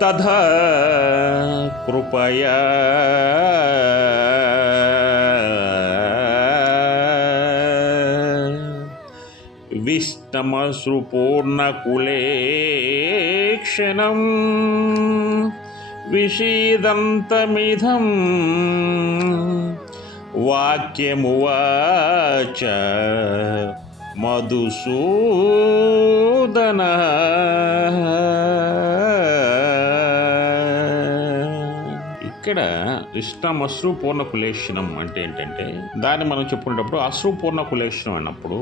తథా కృపయా విష్ణమశ్రుపూర్ణకులేక్షణం విషీదంతమిధం వాక్యమువాచ మధుసూదన. ఇక్కడ ఇష్టమశ్రు పూర్ణకులేక్షణం అంటే ఏంటంటే, దాన్ని మనం చెప్పుకునేటప్పుడు అశ్రు పూర్ణకులేక్షణం అన్నప్పుడు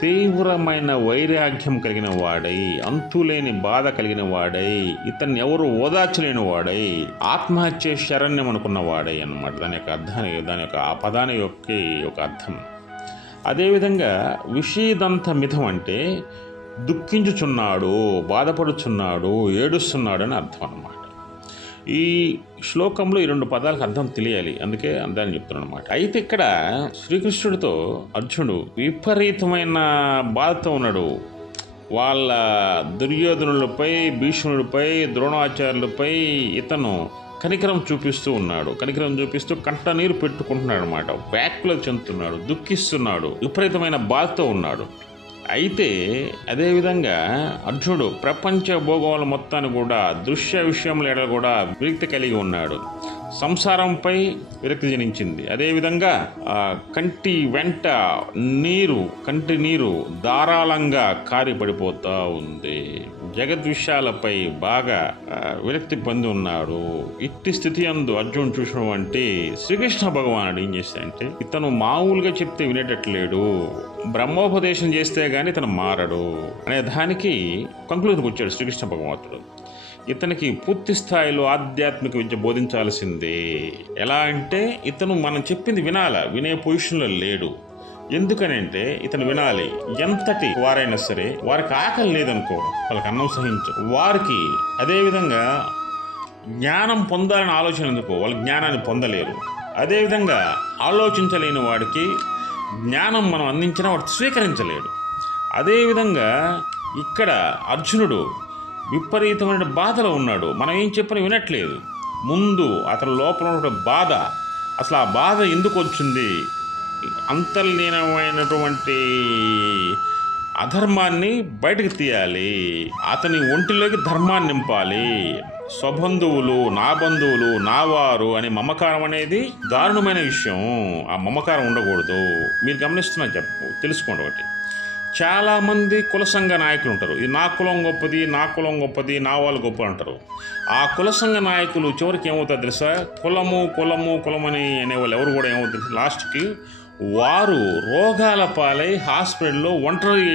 తీవ్రమైన వైరాగ్యం కలిగిన వాడై, అంతులేని బాధ కలిగిన వాడై, ఇతన్ని ఎవరు ఓదార్చలేని వాడై, ఆత్మహత్య శరణ్యం అనుకున్న వాడై అన్నమాట. దాని యొక్క అర్థాన్ని, దాని యొక్క ఆ పదాని యొక్క అర్థం. అదేవిధంగా విషీదంత మిథం అంటే దుఃఖించుచున్నాడు, బాధపడుచున్నాడు, ఏడుస్తున్నాడు అని అర్థం అన్నమాట. ఈ శ్లోకంలో ఈ రెండు పదాలకు అర్థం తెలియాలి, అందుకే అర్థాన్ని చెప్తున్నాను అనమాట. అయితే ఇక్కడ శ్రీకృష్ణుడితో అర్జునుడు విపరీతమైన బాధతో ఉన్నాడు. వాళ్ళ దుర్యోధనులపై, భీష్ముడిపై, ద్రోణాచార్యులపై ఇతను కనికరం చూపిస్తూ ఉన్నాడు. కనికరం చూపిస్తూ కంట నీరు పెట్టుకుంటున్నాడు అనమాట. వ్యాకుల చెందుతున్నాడు, దుఃఖిస్తున్నాడు, విపరీతమైన బాధతో ఉన్నాడు. అయితే అదేవిధంగా అర్జునుడు ప్రపంచ భోగాల మొత్తాన్ని కూడా, దృశ్య విషయంలో ఎడల కూడా విరక్తి కలిగి ఉన్నాడు. సంసారంపై విరక్తి జనించింది. అదేవిధంగా కంటి వెంట కంటి నీరు ధారాళంగా కారిపడిపోతూ ఉంది. జగద్విషయాలపై బాగా విరక్తి పొంది ఉన్నాడు. ఇట్టి స్థితి అందు అర్జునుడు చూసినటువంటి శ్రీకృష్ణ భగవానుడు ఏం చేస్తాడంటే, ఇతను మామూలుగా చెప్తే వినేటట్లేడు, బ్రహ్మోపదేశం చేస్తే గాని ఇతను మారడు అనే దానికి కంక్లూజన్కి వచ్చాడు శ్రీకృష్ణ భగవంతుడు. ఇతనికి పూర్తి స్థాయిలో ఆధ్యాత్మిక విద్య బోధించాల్సిందే. ఎలా అంటే ఇతను మనం చెప్పింది వినే పొజిషన్లో లేడు. ఎందుకనంటే ఇతను వినాలి. ఎంతటి వారైనా సరే, వారికి ఆకలి లేదనుకో, వాళ్ళకి అన్నం సహించు, వారికి అదేవిధంగా జ్ఞానం పొందాలని ఆలోచన ఎందుకో, వాళ్ళు జ్ఞానాన్ని పొందలేరు. అదేవిధంగా ఆలోచించలేని వాడికి జ్ఞానం మనం అందించినా వాడు స్వీకరించలేడు. అదేవిధంగా ఇక్కడ అర్జునుడు విపరీతమైన బాధలో ఉన్నాడు. మనం ఏం చెప్పినా వినట్లేదు. ముందు అతని లోపల ఉన్న బాధ, అసలు ఆ బాధ ఎందుకు వచ్చింది, అంతర్లీనమైనటువంటి అధర్మాన్ని బయటకు తీయాలి, అతని ఒంటిలోకి ధర్మాన్ని నింపాలి. స్వబంధువులు, నా బంధువులు, నా వారు అనే మమకారం అనేది దారుణమైన విషయం. ఆ మమకారం ఉండకూడదు. మీరు గమనిస్తున్నా తెలుసుకోండి. ఒకటి, చాలామంది కుల సంఘ నాయకులు ఉంటారు. ఇది నా కులం గొప్పది, నా కులం గొప్పది, నా వాళ్ళు గొప్ప అంటారు. ఆ కుల సంఘ నాయకులు చివరికి ఏమవుతారు తెలుసా, కులమని అనేవాళ్ళు ఎవరు కూడా ఏమవుతుంది, లాస్ట్కి వారు రోగాల పాలై హాస్పిటల్లో ఒంటరి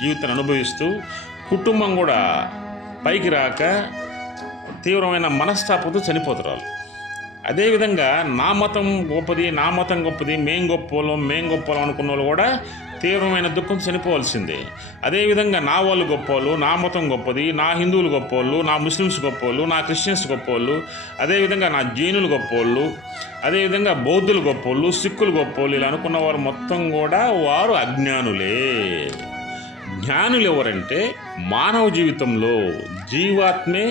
జీవితాన్ని అనుభవిస్తూ, కుటుంబం కూడా పైకి రాక తీవ్రమైన మనస్తాపంతో చనిపోతారు వాళ్ళు. అదేవిధంగా నా మతం గొప్పది, మేం గొప్పలం అనుకున్న వాళ్ళు కూడా తీవ్రమైన దుఃఖం చనిపోవాల్సిందే. అదేవిధంగా నా వాళ్ళు గొప్పవాళ్ళు, నా మతం గొప్పది, నా హిందువులు గొప్పవాళ్ళు, నా ముస్లిమ్స్ గొప్పవాళ్ళు, నా క్రిస్టియన్స్ గొప్పవాళ్ళు, అదేవిధంగా నా జైనులు గొప్పవాళ్ళు, అదేవిధంగా బౌద్ధులు గొప్పవాళ్ళు, సిక్కులు గొప్పవాళ్ళు, ఇలా అనుకున్న వారు మొత్తం కూడా వారు అజ్ఞానులే. జ్ఞానులు ఎవరంటే మానవ జీవితంలో జీవాత్మే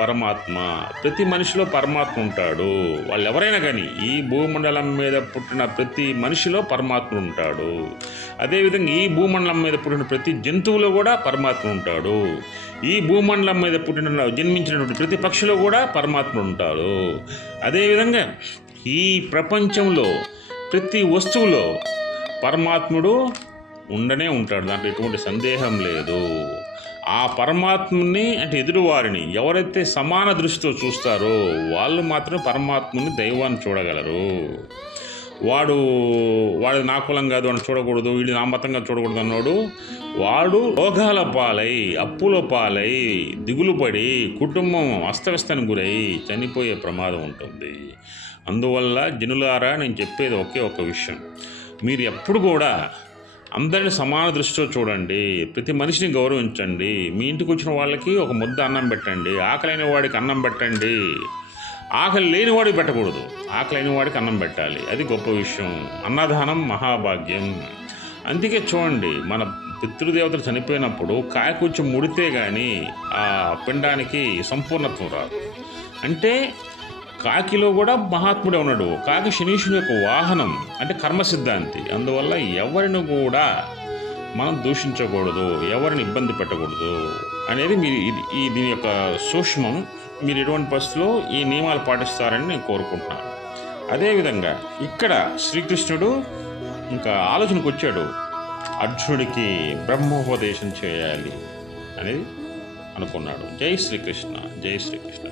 పరమాత్మ. ప్రతి మనిషిలో పరమాత్మ ఉంటాడు. వాళ్ళు ఎవరైనా కానీ ఈ భూమండలం మీద పుట్టిన ప్రతి మనిషిలో పరమాత్మ ఉంటాడు. అదేవిధంగా ఈ భూమండలం మీద పుట్టిన ప్రతి జంతువులో కూడా పరమాత్మ ఉంటాడు. ఈ భూమండలం మీద జన్మించినటువంటి ప్రతి పక్షిలో కూడా పరమాత్మ ఉంటాడు. అదేవిధంగా ఈ ప్రపంచంలో ప్రతి వస్తువులో పరమాత్ముడు ఉండనే ఉంటాడు. దాంట్లో ఎటువంటి సందేహం లేదు. ఆ పరమాత్మని అంటే ఎదురువారిని ఎవరైతే సమాన దృష్టితో చూస్తారో వాళ్ళు మాత్రమే పరమాత్మని, దైవాన్ని చూడగలరు. వాడు నా కులం కాదు అని చూడకూడదు, వీడు నా మతంగా చూడకూడదు అన్నాడు వాడు రోగాల పాలై, అప్పుల పాలై, దిగులు పడి, కుటుంబం అస్తవ్యస్తానికి గురై చనిపోయే ప్రమాదం ఉంటుంది. అందువల్ల జనులారా, నేను చెప్పేది ఒకే ఒక విషయం, మీరు ఎప్పుడు కూడా అందరిని సమాన దృష్టితో చూడండి. ప్రతి మనిషిని గౌరవించండి. మీ ఇంటికి వచ్చిన వాళ్ళకి ఒక ముద్ద అన్నం పెట్టండి. ఆకలైన వాడికి అన్నం పెట్టండి. ఆకలి లేని వాడికి పెట్టకూడదు, ఆకలైన వాడికి అన్నం పెట్టాలి. అది గొప్ప విషయం. అన్నదానం మహాభాగ్యం. అందుకే చూడండి, మన పితృదేవతలు చనిపోయినప్పుడు కాయ కొంచెం ముడితే కానీ ఆ పిండానికి సంపూర్ణత్వం రాదు. అంటే కాకిలో కూడా మహాత్ముడే ఉన్నాడు. కాకి శనీశ్వరుని యొక్క వాహనం, అంటే కర్మసిద్ధాంతి. అందువల్ల ఎవరిని కూడా మనం దూషించకూడదు, ఎవరిని ఇబ్బంది పెట్టకూడదు అనేది దీని యొక్క సూక్ష్మం. మీరు ఎటువంటి పరిస్థితుల్లో ఈ నియమాలు పాటిస్తారని నేను కోరుకుంటున్నాను. అదేవిధంగా ఇక్కడ శ్రీకృష్ణుడు ఇంకా ఆలోచనకు వచ్చాడు, అర్జునుడికి బ్రహ్మోపదేశం చేయాలి అనేది అనుకున్నాడు. జై శ్రీకృష్ణ, జై శ్రీకృష్ణ.